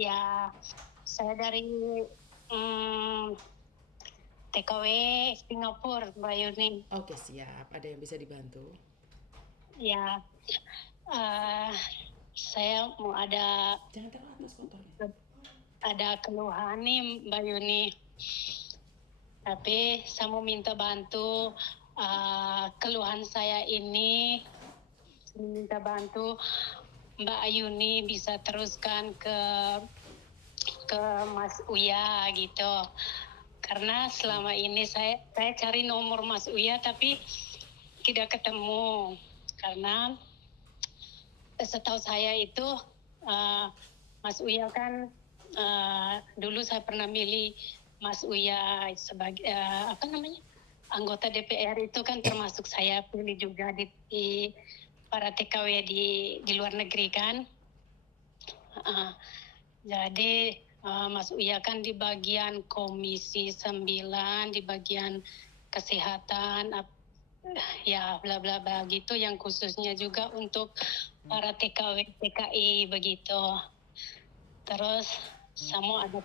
Ya, saya dari mm, TKW Singapura, Mbak Yuni. Oke, siap. Ada yang bisa dibantu? Ya, eh, saya mau Jangan terlalu atas kotornya. keluhan nih, Mbak Yuni. Tapi saya mau minta bantu keluhan saya ini. Minta bantu Mbak Yuni bisa teruskan ke Mas Uya gitu. Karena selama ini saya cari nomor Mas Uya tapi tidak ketemu. Karena setahu saya itu Mas Uya kan dulu saya pernah milih Mas Uya sebagai anggota DPR itu kan termasuk saya pilih juga di para TKW di luar negeri kan. Jadi Mas Uya kan di bagian Komisi 9, di bagian kesehatan, ya bla bla bla gitu, yang khususnya juga untuk para TKW TKI begitu. Terus sama ada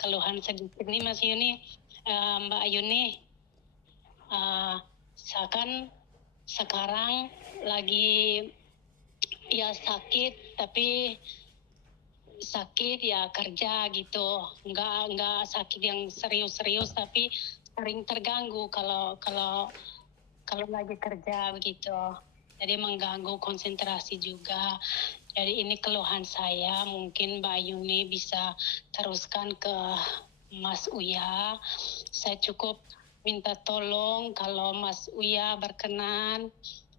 keluhan sedikit nih Mas Yuni, Mbak Yuni. Saya kan sekarang lagi ya sakit ya kerja gitu, nggak sakit yang serius-serius tapi sering terganggu kalau kalau kalau lagi kerja begitu, jadi mengganggu konsentrasi juga. Jadi ini keluhan saya, mungkin Mbak Yuni bisa teruskan ke Mas Uya. Saya cukup minta tolong kalau Mas Uya berkenan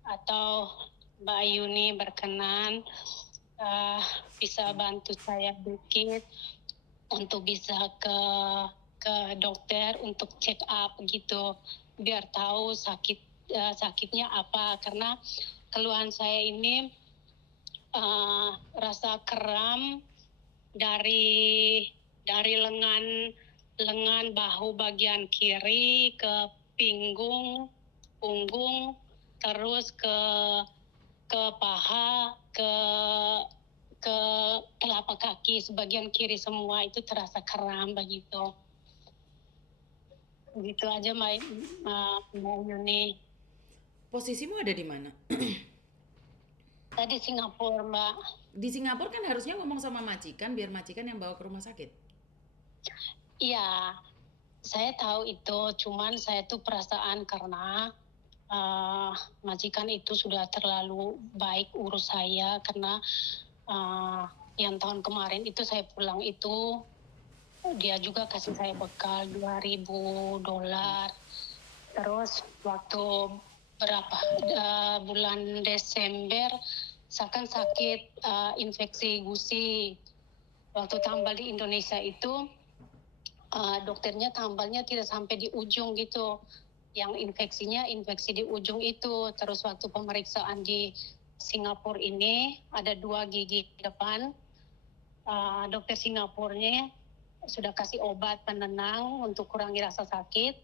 atau Mbak Yuni berkenan, bisa bantu saya dikit untuk bisa ke dokter untuk check up gitu, biar tahu sakitnya apa. Karena keluhan saya ini rasa kram dari lengan bahu bagian kiri ke punggung, terus ke paha, ke telapak kaki sebagian kiri semua itu terasa kram begitu. Begitu aja Mbak Yuni. Posisimu ada di mana? Tadi Singapura, Mbak. Di Singapura kan harusnya ngomong sama majikan biar majikan yang bawa ke rumah sakit. Iya, saya tahu itu, cuman saya tuh perasaan karena majikan itu sudah terlalu baik urus saya, karena yang tahun kemarin itu saya pulang itu dia juga kasih saya bekal $2.000. Terus waktu berapa bulan Desember saya kan sakit infeksi gusi. Waktu tambal di Indonesia itu dokternya tambalnya tidak sampai di ujung gitu, yang infeksinya infeksi di ujung itu. Terus waktu pemeriksaan di Singapura ini ada 2 gigi depan, dokter Singapurnya sudah kasih obat penenang untuk kurangi rasa sakit.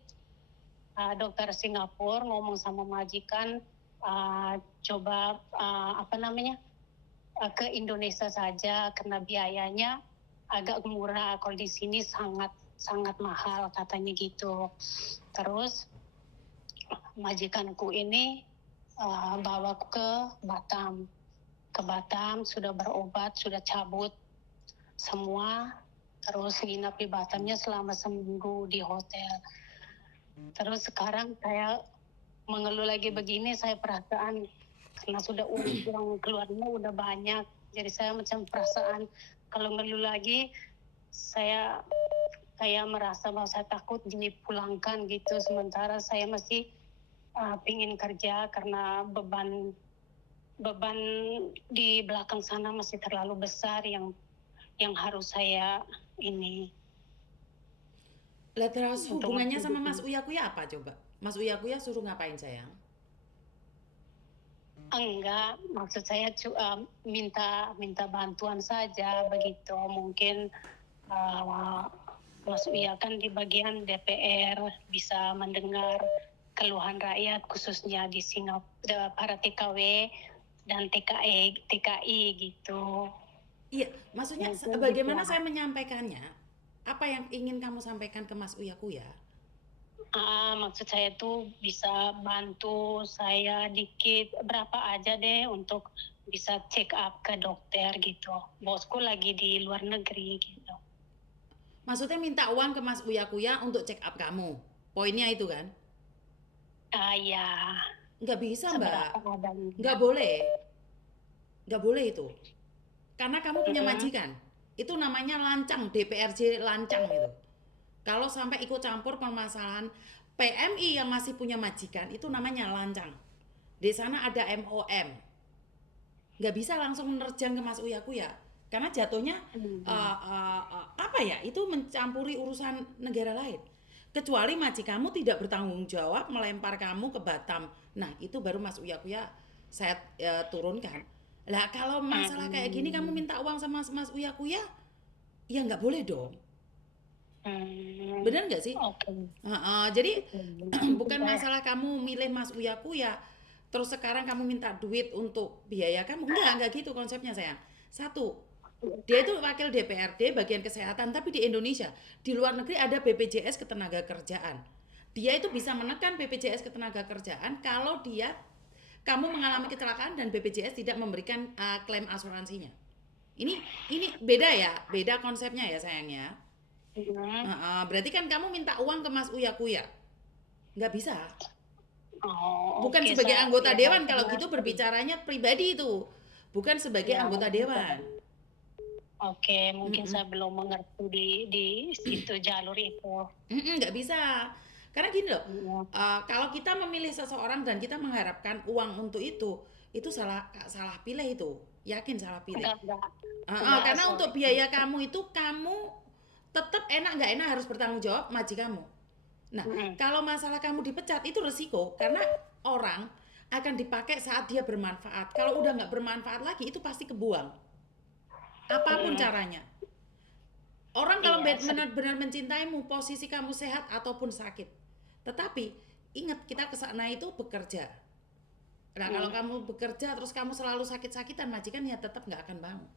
Dokter Singapura ngomong sama majikan, coba ke Indonesia saja karena biayanya agak murah, kalau di sini sangat sangat mahal katanya gitu. Terus majikanku ini bawa ke Batam, sudah berobat, sudah cabut semua, terus nginap di Batamnya selama seminggu di hotel. Terus sekarang saya mengeluh lagi begini, saya perasaan karena sudah uang keluarnya udah banyak, jadi saya macam perasaan kalau ngeluh lagi saya kayak merasa bahwa saya takut dipulangkan gitu, sementara saya masih pingin kerja karena beban di belakang sana masih terlalu besar yang harus saya ini Lah terus untuk hubungannya sama Mas menghidupi. Uya Kuya apa coba? Mas Uya Kuya suruh ngapain sayang? Enggak, maksud saya minta bantuan saja begitu. Mungkin uh, Mas Uya kan di bagian DPR, bisa mendengar keluhan rakyat khususnya di Singapura, para TKW dan TKI gitu. Iya, maksudnya Mungkin gitu bagaimana ya. saya menyampaikannya? Apa yang ingin kamu sampaikan ke Mas Uya Kuya? Maksud saya tuh bisa bantu saya dikit, berapa aja deh untuk bisa check up ke dokter gitu. Bosku lagi di luar negeri gitu. Maksudnya minta uang ke Mas Uya Kuya untuk check up kamu. Poinnya itu kan? Ya, Nggak bisa, Mbak. seberapa adanya. Nggak boleh. Nggak boleh itu. Karena kamu punya Mm-mm. majikan. Itu namanya lancang, DPRJ lancang itu. Kalau sampai ikut campur permasalahan PMI yang masih punya majikan, itu namanya lancang. Di sana ada MOM. Nggak bisa langsung menerjang ke Mas Uya Kuya. Karena jatuhnya Hmm. apa ya? Itu mencampuri urusan negara lain. Kecuali majikanmu tidak bertanggung jawab melempar kamu ke Batam. Nah, itu baru Mas Uya Kuya saya turunkan. Lah kalau masalah kayak gini kamu Hmm. minta uang sama Mas Uya Kuya, ya nggak boleh dong. Hmm. Bener nggak sih? Oke. Jadi bukan Sudah. masalah kamu milih Mas Uya Kuya, terus sekarang kamu minta duit untuk biaya kamu. Enggak gitu konsepnya sayang. Satu, dia itu wakil DPRD bagian kesehatan tapi di Indonesia. Di luar negeri ada BPJS Ketenagakerjaan. Dia itu bisa menekan BPJS Ketenagakerjaan kalau kamu mengalami kecelakaan dan BPJS tidak memberikan klaim asuransinya. Ini beda ya, beda konsepnya ya sayangnya. Hmm. Berarti kan kamu minta uang ke Mas Uya Kuya. Nggak bisa. Oh, Bukan oke, sebagai saya anggota ya dewan, kalau karena gitu berbicaranya pribadi itu. Bukan sebagai ya anggota bisa. dewan. Oke, mungkin Mm-mm. saya belum mengerti di situ jalur itu. Nggak bisa. Karena gini loh, Iya. kalau kita memilih seseorang dan kita mengharapkan uang untuk itu salah salah pilih itu. Yakin salah pilih. Enggak, Karena untuk sorry. biaya kamu itu kamu tetap enak nggak enak harus bertanggung jawab majikanmu. Nah, Mm-mm. kalau masalah kamu dipecat itu resiko karena orang akan dipakai saat dia bermanfaat. Kalau udah nggak bermanfaat lagi itu pasti kebuang. Apapun Mm-mm. caranya. Orang kalau Iya, benar-benar mencintaimu, posisi kamu sehat ataupun sakit. Tetapi ingat kita ke sana itu bekerja. Nah, kalau mm, kamu bekerja terus kamu selalu sakit-sakitan, majikan ya tetap nggak akan bangun.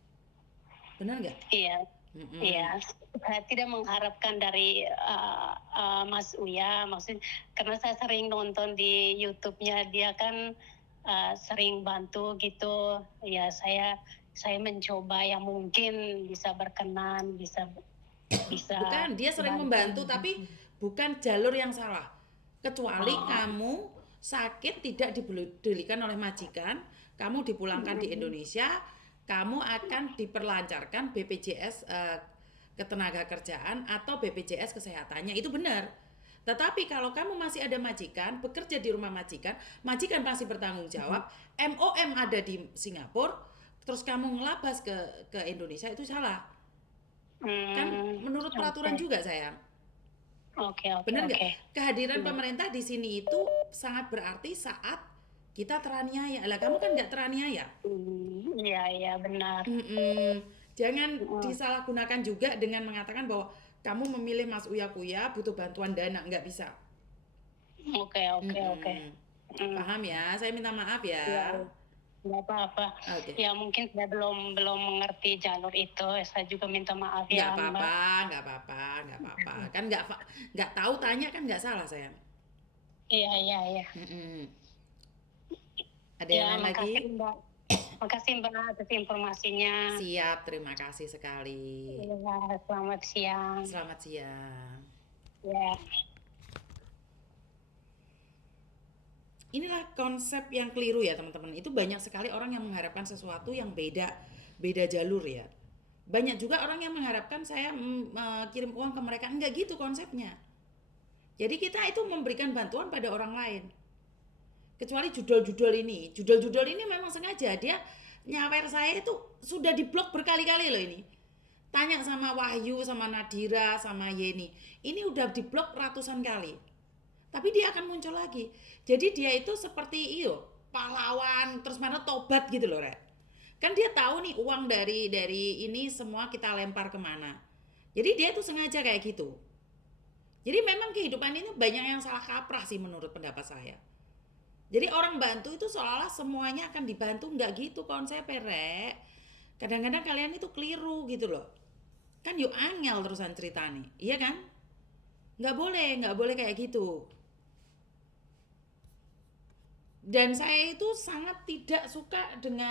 Benar nggak? iya, iya. Mm-mm. Saya tidak mengharapkan dari Mas Uya, maksud karena saya sering nonton di YouTube-nya, dia kan sering bantu gitu. Ya, saya mencoba yang mungkin bisa berkenan, bisa bisa Bukan, dia sering bantu. membantu tapi bukan jalur yang salah. Kecuali Oh, kamu sakit tidak dibelikan oleh majikan, kamu dipulangkan di mm, Indonesia, kamu akan diperlancarkan BPJS ketenagakerjaan atau BPJS kesehatannya. Itu benar. Tetapi kalau kamu masih ada majikan, bekerja di rumah majikan, majikan pasti bertanggung jawab. MOM ada di Singapura, terus kamu ngelabas ke Indonesia itu salah. Kan menurut peraturan oke, juga sayang. oke, oke, Bener nggak? oke. Kehadiran Iya. pemerintah di sini itu sangat berarti saat kita teraniaya. Lah kamu kan nggak teraniaya. Iya, iya, benar. Mm-mm. Jangan Mm. disalahgunakan juga dengan mengatakan bahwa kamu memilih Mas Uya Kuya butuh bantuan dana. Nggak bisa. Oke, oke, oke. Mm-mm. Mm. Paham ya? Saya minta maaf Iya, ya. iya. Nggak apa-apa. Oke. Ya mungkin saya belum belum mengerti jalur itu. Saya juga minta maaf Nggak ya, Mbak. apa-apa, nggak apa-apa, nggak apa-apa. Kan nggak tahu tanya kan nggak salah sayang. Iya, iya, iya. Mm-mm. Ada Ya, yang lain lagi? makasih Mbak. Makasih Mbak atas informasinya. Siap, terima kasih sekali. Ya, selamat siang. Selamat siang. Ya. Inilah konsep yang keliru ya teman-teman. Itu banyak sekali orang yang mengharapkan sesuatu yang beda, beda jalur ya. Banyak juga orang yang mengharapkan saya kirim uang ke mereka. Enggak gitu konsepnya. Jadi kita itu memberikan bantuan pada orang lain. Kecuali judul-judul ini memang sengaja dia nyawer saya itu sudah diblok berkali-kali loh ini. Tanya sama Wahyu, sama Nadira, sama Yeni. Ini udah diblok ratusan kali. Tapi dia akan muncul lagi. Jadi dia itu seperti iyo pahlawan terus mana tobat gitu loh Rek. Kan dia tahu nih uang dari ini semua kita lempar kemana. Jadi dia itu sengaja kayak gitu. Jadi memang kehidupan ini banyak yang salah kaprah sih menurut pendapat saya. Jadi orang bantu itu seolah-olah semuanya akan dibantu, nggak gitu konsepnya Rek. Kadang-kadang kalian itu keliru gitu loh. Kan yuk angel terusan cerita nih, iya kan? Nggak boleh kayak gitu. Dan saya itu sangat tidak suka dengan